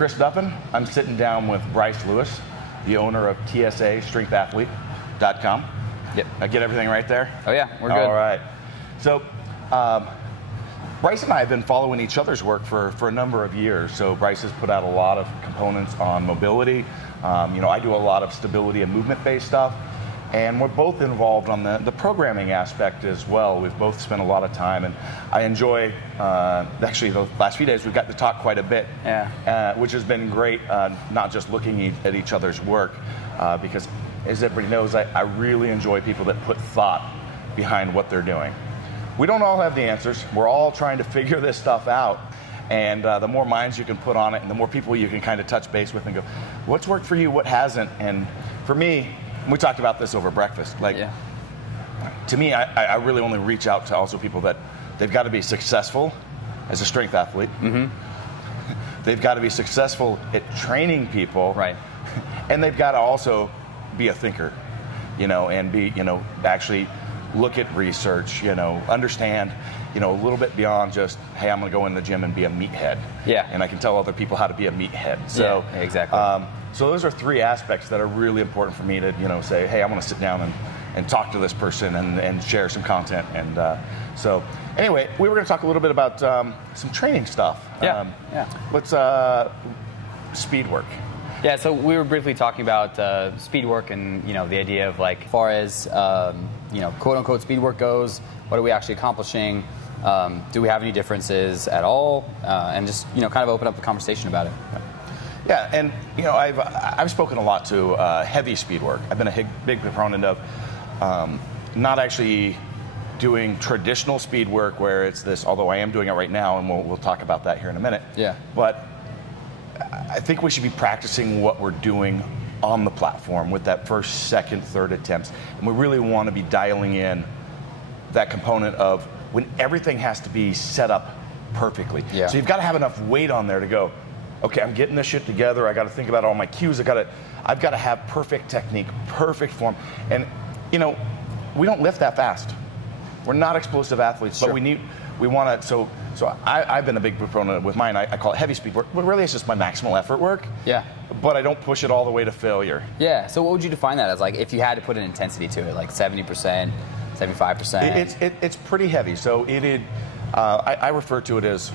Chris Duffin. I'm sitting down with Bryce Lewis, the owner of TSAStrengthathlete.com. Yep. I get everything right there? Oh yeah, we're good. All right. So, Bryce and I have been following each other's work for a number of years. So Bryce has put out a lot of components on mobility. I do a lot of stability and movement-based stuff. And we're both involved on the programming aspect as well. We've both spent a lot of time, and I enjoy, actually the last few days we've got to talk quite a bit, which has been great, not just looking at each other's work, because as everybody knows, I really enjoy people that put thought behind what they're doing. We don't all have the answers. We're all trying to figure this stuff out. And the more minds you can put on it, and the more people you can kind of touch base with and go, what's worked for you, what hasn't? And for me, we talked about this over breakfast. To me, I really only reach out to also people that they've got to be successful as a strength athlete. Mm-hmm. They've got to be successful at training people. Right. And they've got to also be a thinker, and be, actually look at research, understand, a little bit beyond just, hey, I'm going to go in the gym and be a meathead. Yeah. And I can tell other people how to be a meathead. So, yeah, exactly. So those are three aspects that are really important for me to, say, hey, I want to sit down and talk to this person and share some content. And so anyway, we were going to talk a little bit about some training stuff. Let's speed work. Yeah, so we were briefly talking about speed work and, the idea of as far as, quote unquote speed work goes, what are we actually accomplishing? Do we have any differences at all? And just, kind of open up the conversation about it. Yeah, and I've spoken a lot to heavy speed work. I've been a big proponent of not actually doing traditional speed work where it's this, although I am doing it right now, and we'll talk about that here in a minute. Yeah. But I think we should be practicing what we're doing on the platform with that first, second, third attempts. And we really want to be dialing in that component of when everything has to be set up perfectly. Yeah. So you've got to have enough weight on there to go, okay, I'm getting this shit together. I got to think about all my cues. I've got to have perfect technique, perfect form. And, we don't lift that fast. We're not explosive athletes, Sure. but we want to, so I've been a big proponent with mine. I call it heavy speed work, but really it's just my maximal effort work. Yeah. But I don't push it all the way to failure. Yeah, so what would you define that as? If you had to put an intensity to it, 70%, 75%? It's pretty heavy. So I refer to it as,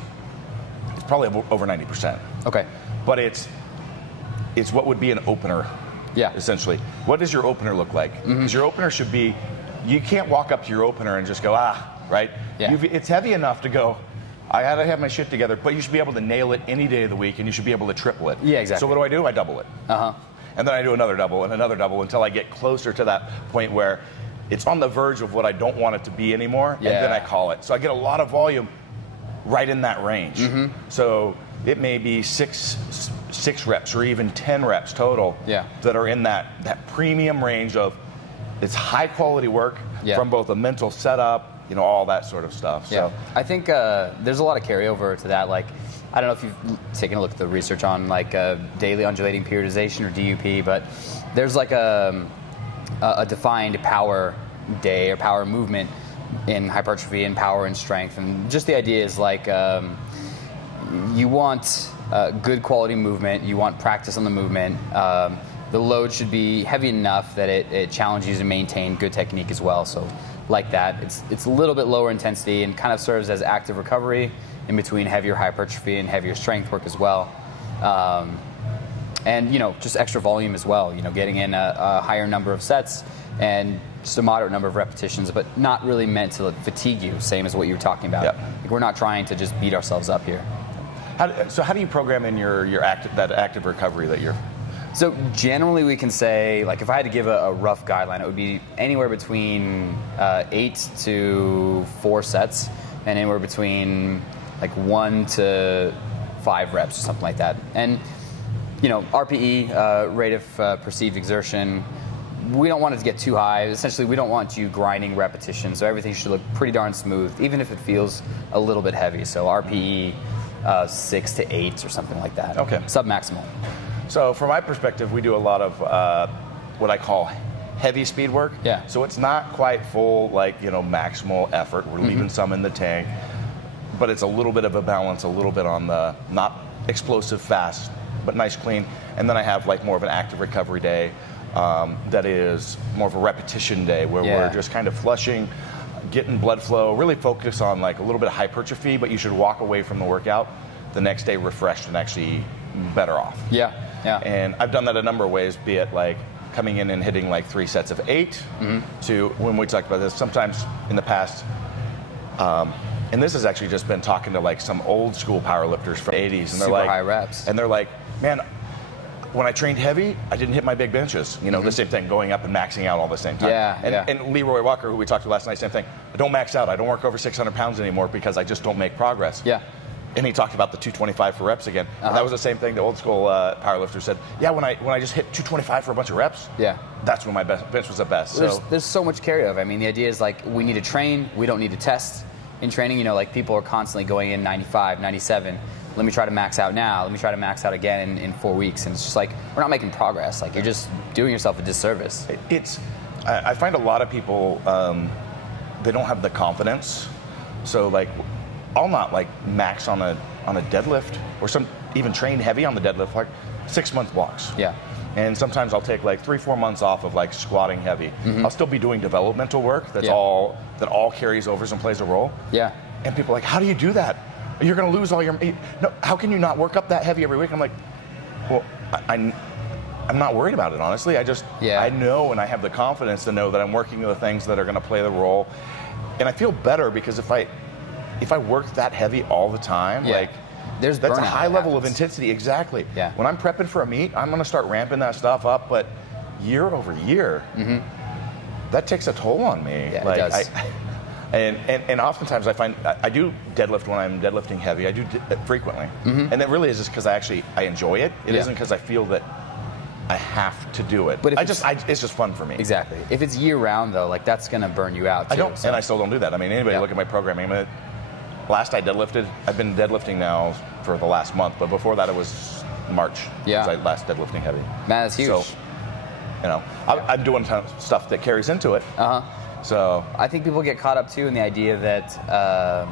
it's probably over 90%. Okay. But it's what would be an opener. Yeah. Essentially. What does your opener look like? Because Mm-hmm. your opener should be, you can't walk up to your opener and just go, right? Yeah. It's heavy enough to go, I got to have my shit together, but you should be able to nail it any day of the week, and you should be able to triple it. Yeah, exactly. So what do? I double it. Uh-huh. And then I do another double and another double until I get closer to that point where it's on the verge of what I don't want it to be anymore, Yeah. and then I call it. So I get a lot of volume right in that range. Mm-hmm. So it may be six reps or even 10 reps total that are in that premium range of it's high quality work from both a mental setup, all that sort of stuff. Yeah. So I think there's a lot of carryover to that. I don't know if you've taken a look at the research on daily undulating periodization or DUP, but there's a defined power day or power movement in hypertrophy and power and strength. And just the idea is you want good quality movement, you want practice on the movement. The load should be heavy enough that it challenges you to maintain good technique as well. So that, it's a little bit lower intensity and kind of serves as active recovery in between heavier hypertrophy and heavier strength work as well. And just extra volume as well, getting in a higher number of sets and just a moderate number of repetitions, but not really meant to fatigue you, same as what you were talking about. Yep. We're not trying to just beat ourselves up here. How do you program in your active recovery that you're? So generally we can say, if I had to give a rough guideline, it would be anywhere between 8 to 4 sets and anywhere between 1 to 5 reps or something like that. And, RPE, rate of perceived exertion, we don't want it to get too high. Essentially, we don't want you grinding repetitions, so everything should look pretty darn smooth, even if it feels a little bit heavy. So RPE 6 to 8 or something like that. Okay. Sub-maximal. So from my perspective, we do a lot of what I call heavy speed work. Yeah. So it's not quite full, maximal effort. We're leaving some in the tank, but it's a little bit of a balance, a little bit on the not explosive fast but nice clean. And then I have like more of an active recovery day that is more of a repetition day where we're just kind of flushing, getting blood flow, really focus on like a little bit of hypertrophy, but you should walk away from the workout the next day refreshed and actually better off. Yeah. And I've done that a number of ways, be it like coming in and hitting like 3 sets of 8 to, when we talked about this, sometimes in the past, and this has actually just been talking to like some old school powerlifters from the 80s, and they're super like, high reps. And they're like, man, when I trained heavy, I didn't hit my big benches. You know, the same thing, going up and maxing out all the same time. And Leroy Walker, who we talked to last night, same thing. I don't max out. I don't work over 600 pounds anymore because I just don't make progress. Yeah. And he talked about the 225 for reps again. And that was the same thing the old school powerlifter said. Yeah, when I just hit 225 for a bunch of reps, that's when my bench was the best. There's so much carryover. I mean, the idea is like we need to train. We don't need to test in training. You know, like people are constantly going in 95, 97. Let me try to max out now. Let me try to max out again in 4 weeks. And it's just like we're not making progress. Like you're just doing yourself a disservice. I find a lot of people, they don't have the confidence. So like, I'll not like max on a deadlift or even train heavy on the deadlift, like 6 month blocks. Yeah. And sometimes I'll take like 3-4 months off of like squatting heavy. I'll still be doing developmental work that all carries over and plays a role. Yeah. And people are like, how do you do that? You're going to lose all your. No, how can you not work up that heavy every week? I'm like, well, I'm not worried about it, honestly. I know, and I have the confidence to know that I'm working the things that are going to play the role. And I feel better because if I work that heavy all the time, like that's a high level of intensity. Exactly. Yeah. When I'm prepping for a meet, I'm going to start ramping that stuff up, but year over year, that takes a toll on me. Yeah, like, it does. And oftentimes I find I do deadlift when I'm deadlifting heavy. I do frequently, and it really is just because I enjoy it. It isn't because I feel that I have to do it. But it's just fun for me. Exactly. If it's year round though, like that's gonna burn you out too. And I still don't do that. I mean, anybody look at my programming. Last I deadlifted, I've been deadlifting now for the last month, but before that it was March. Yeah. Was I last deadlifting heavy. Man, that's huge. So, you know, I'm doing stuff that carries into it. So I think people get caught up too in the idea that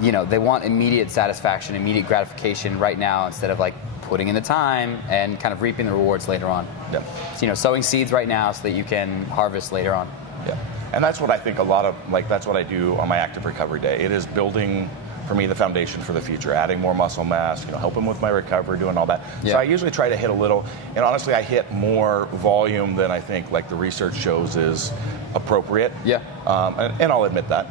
you know, they want immediate satisfaction, immediate gratification right now instead of like putting in the time and kind of reaping the rewards later on. Yeah. So, you know, sowing seeds right now so that you can harvest later on. Yeah. And that's what I think that's what I do on my active recovery day. It is building, for me, the foundation for the future, adding more muscle mass, you know, helping with my recovery, doing all that. Yeah. So I usually try to hit a little, and honestly, I hit more volume than I think like the research shows is appropriate. Yeah. And I'll admit that.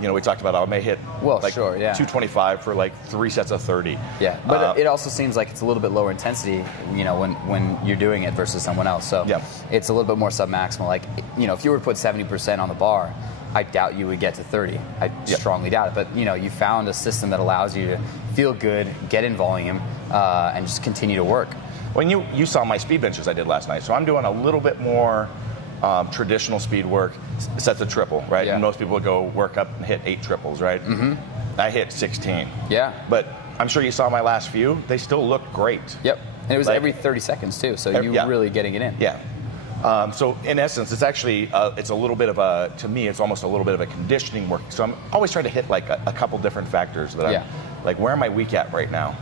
You know, we talked about I may hit 225 for like 3 sets of 30. Yeah, but it also seems like it's a little bit lower intensity, you know, when you're doing it versus someone else. So it's a little bit more submaximal. Like, you know, if you were to put 70% on the bar, I doubt you would get to 30. I strongly doubt it. But, you know, you found a system that allows you to feel good, get in volume, and just continue to work. When you saw my speed benches I did last night, so I'm doing a little bit more traditional speed work, sets of triple, right? Yeah. And most people would go work up and hit 8 triples, right? I hit 16. Yeah. But I'm sure you saw my last few. They still looked great. Yep. And it was like, every 30 seconds too, so you were really getting it in. Yeah. So in essence, it's actually, it's a little bit of to me, it's almost a little bit of a conditioning work. So I'm always trying to hit like a couple different factors that I'm, like, where am I weak at right now?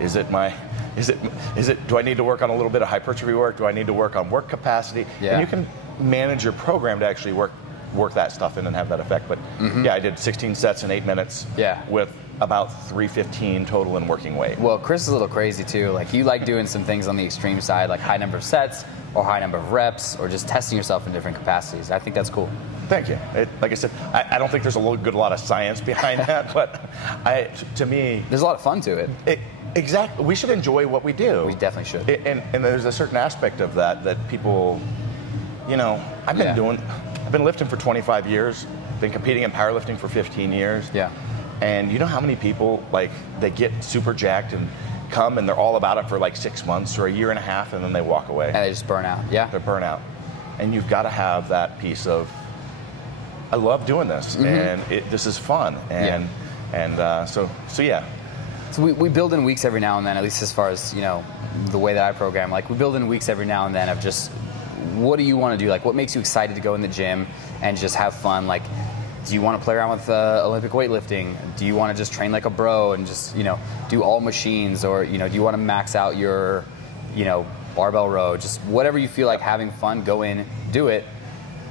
Is it, do I need to work on a little bit of hypertrophy work? Do I need to work on work capacity? Yeah. And you can manage your program to actually work that stuff in and have that effect. But yeah, I did 16 sets in 8 minutes with about 315 total in working weight. Well, Chris is a little crazy too. Like, you like doing some things on the extreme side, like high number of sets or high number of reps or just testing yourself in different capacities. I think that's cool. Thank you. Like I said, I don't think there's a lot of science behind that, but to me, there's a lot of fun to it. Exactly. We should enjoy what we do. We definitely should. And there's a certain aspect of that people, you know, I've been lifting for 25 years, been competing in powerlifting for 15 years. Yeah. And you know how many people, like, they get super jacked and come and they're all about it for like 6 months or a year and a half and then they walk away. And they just burn out. Yeah. They're burnt out. And you've got to have that piece of, I love doing this and this is fun. And so yeah. So we build in weeks every now and then, at least as far as, you know, the way that I program. Like, we build in weeks every now and then of just, what do you want to do? Like, what makes you excited to go in the gym and just have fun? Like, do you want to play around with Olympic weightlifting? Do you want to just train like a bro and just, do all machines? Or, do you want to max out your, barbell row? Just whatever you feel like having fun, go in, do it.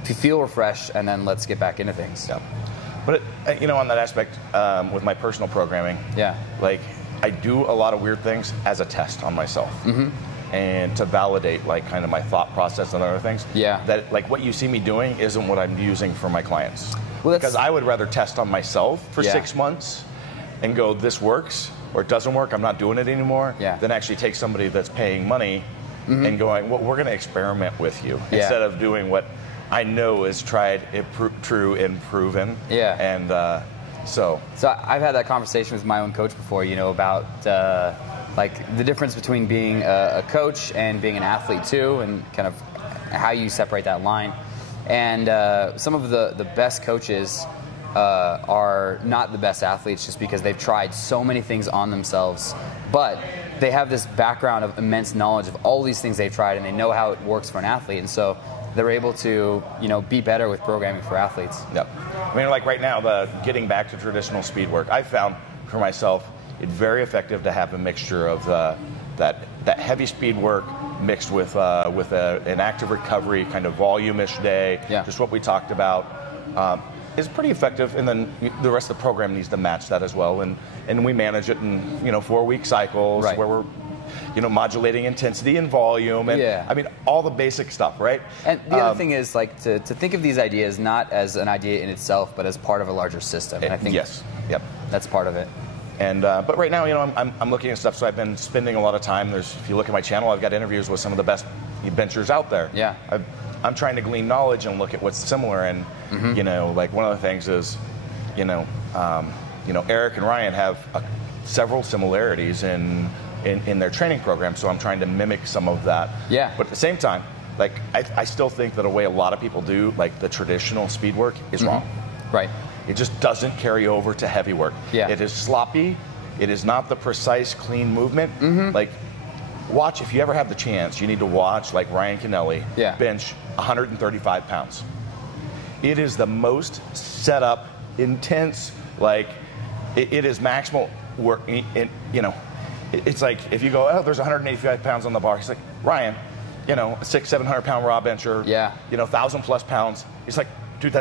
If you feel refreshed, and then let's get back into things. Yeah. But, on that aspect, with my personal programming, like, I do a lot of weird things as a test on myself. And to validate, like, kind of my thought process and other things. That, like, what you see me doing isn't what I'm using for my clients. Because I would rather test on myself for 6 months and go, this works, or it doesn't work, I'm not doing it anymore, than actually take somebody that's paying money and going, well, we're going to experiment with you, instead of doing what I know is tried, true, and proven. And so I've had that conversation with my own coach before, about like the difference between being a coach and being an athlete too, and kind of how you separate that line. And some of the best coaches are not the best athletes just because they've tried so many things on themselves, but they have this background of immense knowledge of all these things they've tried, and they know how it works for an athlete, and so they're able to, be better with programming for athletes. Yep. I mean, like right now, getting back to traditional speed work, I've found for myself it's very effective to have a mixture of that heavy speed work mixed with an active recovery kind of volume-ish day, just what we talked about. Is pretty effective, and then the rest of the program needs to match that as well, and we manage it in 4-week cycles where we're modulating intensity and volume, and I mean all the basic stuff, right? And the other thing is like to think of these ideas not as an idea in itself, but as part of a larger system. And I think that's part of it. And but right now, I'm looking at stuff, so I've been spending a lot of time. If you look at my channel, I've got interviews with some of the best benchers out there. I'm trying to glean knowledge and look at what's similar, and like one of the things is, Eric and Ryan have several similarities in their training program, so I'm trying to mimic some of that. But at the same time, like I still think that a way a lot of people do like the traditional speed work is wrong. It just doesn't carry over to heavy work. It is sloppy. It is not the precise, clean movement. Like, watch, if you ever have the chance, you need to watch like Ryan Kennelly bench 135 pounds. It is the most set up, intense, like it is maximal work. It's like if you go, oh, there's 185 pounds on the bar. He's like, Ryan, 600-700 pound raw bencher, 1,000+ pounds. He's like, dude,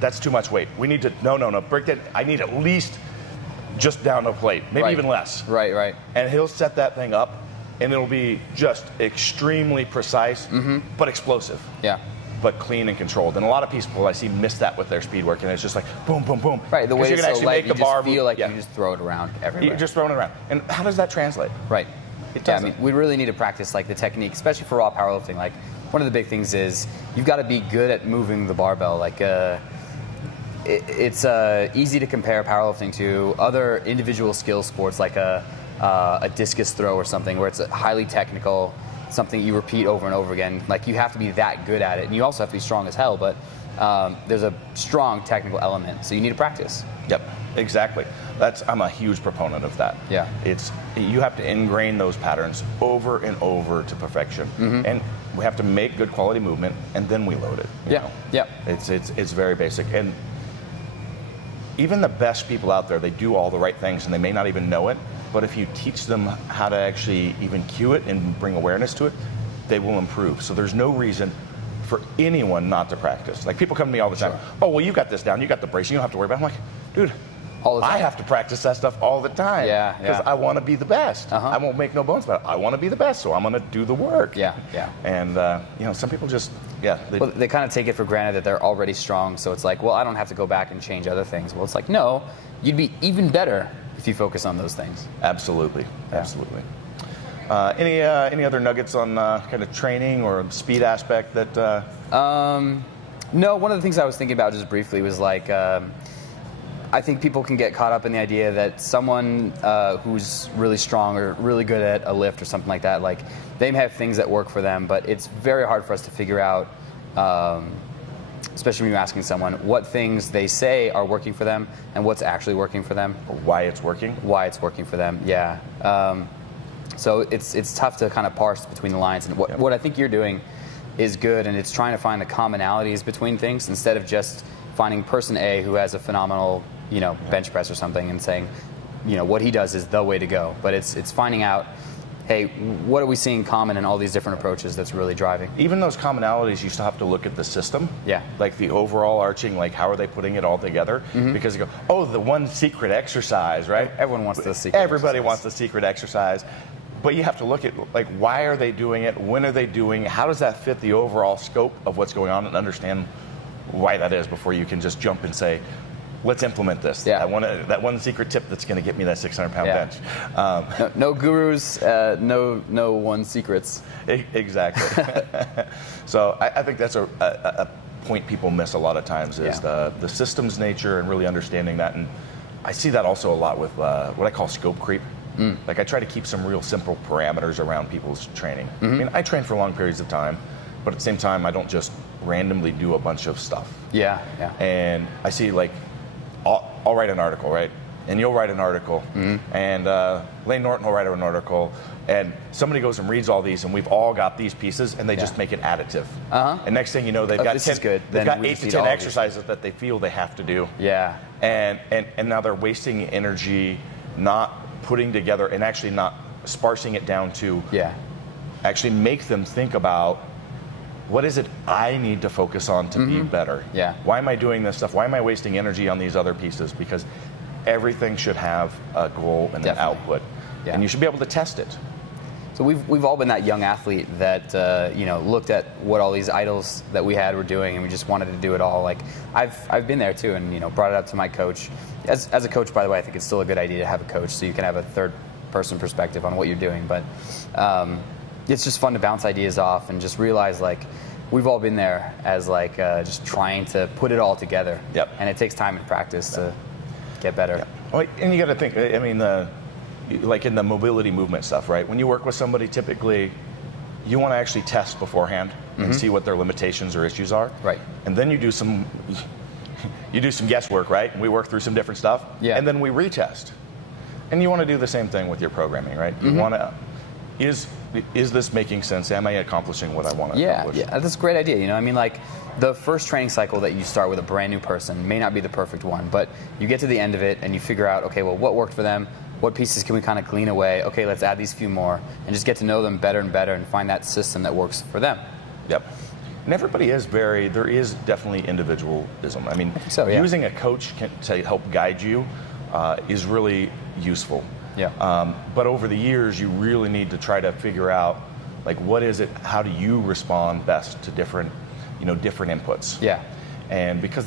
that's too much weight. We need to no break that. I need at least just down a plate, maybe even less. And he'll set that thing up, and it'll be just extremely precise, but explosive. But clean and controlled. And a lot of people I see miss that with their speed work, and it's just like boom, boom, boom. The way it's so light, you just feel like you just throw it around everywhere. You're just throwing it around. And how does that translate? It doesn't. I mean, we really need to practice like the technique, especially for raw powerlifting. Like one of the big things is you've got to be good at moving the barbell. Like it's easy to compare powerlifting to other individual skill sports like a discus throw or something where it's highly technical, something you repeat over and over again. Like you have to be that good at it, and you also have to be strong as hell, but there's a strong technical element, so you need to practice. Exactly. I'm a huge proponent of that. You have to ingrain those patterns over and over to perfection, and we have to make good quality movement, and then we load it. It's very basic, and even the best people out there, they do all the right things, and they may not even know it. But if you teach them how to actually even cue it and bring awareness to it, they will improve. So there's no reason for anyone not to practice. Like people come to me all the time, oh, well, you got this down, you got the brace, you don't have to worry about it. I'm like, dude, I have to practice that stuff all the time. Because I want to be the best. I won't make no bones about it. I want to be the best, so I'm going to do the work. And, some people just, they kind of take it for granted that they're already strong, so it's like, well, I don't have to go back and change other things. Well, it's like, no, you'd be even better if you focus on those things. Absolutely. Any other nuggets on kind of training or speed aspect that? No, one of the things I was thinking about just briefly was like, I think people can get caught up in the idea that someone who's really strong or really good at a lift or something like that, like they may have things that work for them, but it's very hard for us to figure out, especially when you're asking someone what things they say are working for them and what's actually working for them. Or why it's working. Why it's working for them, So it's tough to kind of parse between the lines. And what I think you're doing is good, and it's trying to find the commonalities between things instead of just finding person A who has a phenomenal, bench press or something and saying, what he does is the way to go. But it's finding out, hey, what are we seeing common in all these different approaches that's really driving? Even those commonalities, you still have to look at the system. Yeah. Like the overall arching, like how are they putting it all together? Because you go, oh, the one secret exercise, right? Everyone wants the secret Everybody exercise. wants the secret exercise. But you have to look at, like, why are they doing it? When are they doing it? How does that fit the overall scope of what's going on, and understand why that is before you can just jump and say, let's implement this. Yeah. That one secret tip that's going to get me that 600-pound bench. No gurus, no one secrets. Exactly. So I think that's a point people miss a lot of times is the systems nature and really understanding that. And I see that also a lot with what I call scope creep. Like I try to keep some real simple parameters around people's training. I mean, I train for long periods of time, but at the same time, I don't just randomly do a bunch of stuff. Yeah. And I see, like, I'll write an article, right? And you'll write an article, and Lane Norton will write an article, and somebody goes and reads all these, and we've all got these pieces, and they just make it additive. And next thing you know, they've got 8 to 10 exercises that they feel they have to do. Yeah. And now they're wasting energy not putting together and actually not sparsing it down to actually make them think about, what is it I need to focus on to be better? Yeah. Why am I doing this stuff? Why am I wasting energy on these other pieces? Because everything should have a goal and an output. Yeah. And you should be able to test it. So we've all been that young athlete that looked at what all these idols that we had were doing, and we just wanted to do it all. Like I've been there too, and brought it up to my coach. As a coach, by the way, I think it's still a good idea to have a coach so you can have a third person perspective on what you're doing. But it's just fun to bounce ideas off and just realize, like, we've all been there as like just trying to put it all together. Yep. And it takes time and practice to get better. Well, and you got to think. I mean, like in the mobility movement stuff, right? When you work with somebody, typically you want to actually test beforehand and see what their limitations or issues are. Right. And then you do some guesswork, right? And we work through some different stuff. Yeah. And then we retest. And you want to do the same thing with your programming, right? You want to, is this making sense? Am I accomplishing what I want to accomplish? Yeah, that's a great idea. I mean, like, the first training cycle that you start with a brand new person may not be the perfect one, but you get to the end of it and you figure out, okay, well, what worked for them? What pieces can we kind of glean away? Okay, let's add these few more, and just get to know them better and better and find that system that works for them. Yep. And everybody is there is definitely individualism. I mean, using a coach to help guide you is really useful. Yeah. But over the years, you really need to try to figure out, like, what is it? How do you respond best to different inputs? Yeah. And because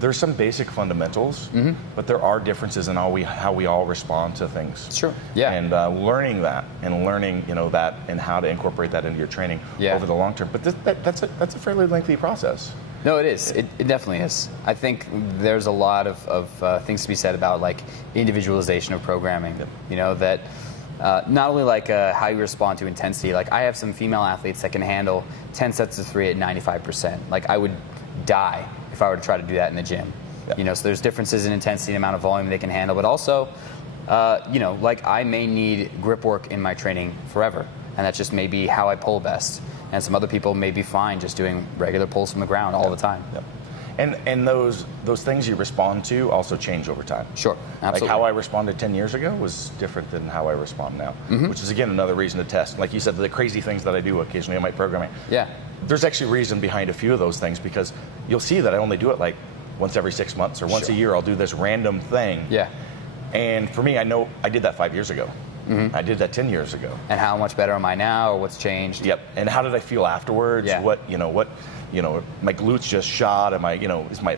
there's some basic fundamentals, but there are differences in how we all respond to things. Sure. Yeah. And learning that that and how to incorporate that into your training over the long term. But that's a fairly lengthy process. No, it is. It definitely is. I think there's a lot of things to be said about, like, individualization of programming. Yep. That not only like how you respond to intensity. Like, I have some female athletes that can handle 10 sets of 3 at 95%. Like, I would die if I were to try to do that in the gym. Yep. So there's differences in intensity and amount of volume they can handle, but also, like, I may need grip work in my training forever, and that's just maybe how I pull best. And some other people may be fine just doing regular pulls from the ground all the time. Yep. And those things you respond to also change over time. Sure, absolutely. Like how I responded 10 years ago was different than how I respond now, which is, again, another reason to test. Like you said, the crazy things that I do occasionally in my programming. Yeah. There's actually reason behind a few of those things, because you'll see that I only do it like once every 6 months or once a year. I'll do this random thing. Yeah. And for me, I know I did that 5 years ago. I did that 10 years ago. And how much better am I now, or what's changed? Yep. And how did I feel afterwards? Yeah. What my glutes just shot. Am I, is my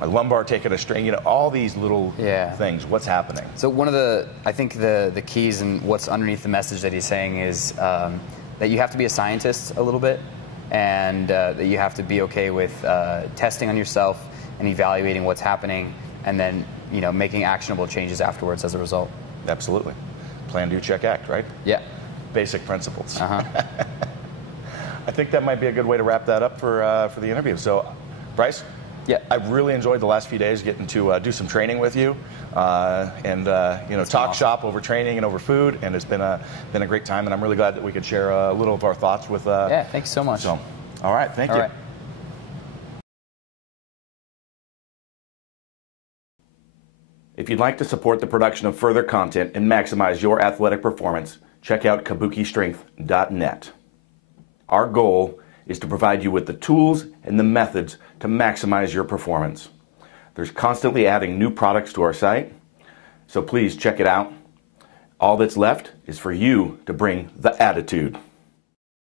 lumbar taking a strain? All these little things. What's happening? So one of I think the keys and what's underneath the message that he's saying is that you have to be a scientist a little bit, and that you have to be okay with testing on yourself and evaluating what's happening, and then making actionable changes afterwards as a result. Absolutely. Plan, do, check, act, right? Yeah. Basic principles. I think that might be a good way to wrap that up for the interview. So, Bryce, Yeah. I've really enjoyed the last few days getting to do some training with you, and talk shop over training and over food, and it's been a great time, and I'm really glad that we could share a little of our thoughts with. Yeah, thanks so much. So, all right, thank you. Right. If you'd like to support the production of further content and maximize your athletic performance, check out kabukistrength.net. Our goal is to provide you with the tools and the methods to maximize your performance. There's constantly adding new products to our site, so please check it out. All that's left is for you to bring the attitude.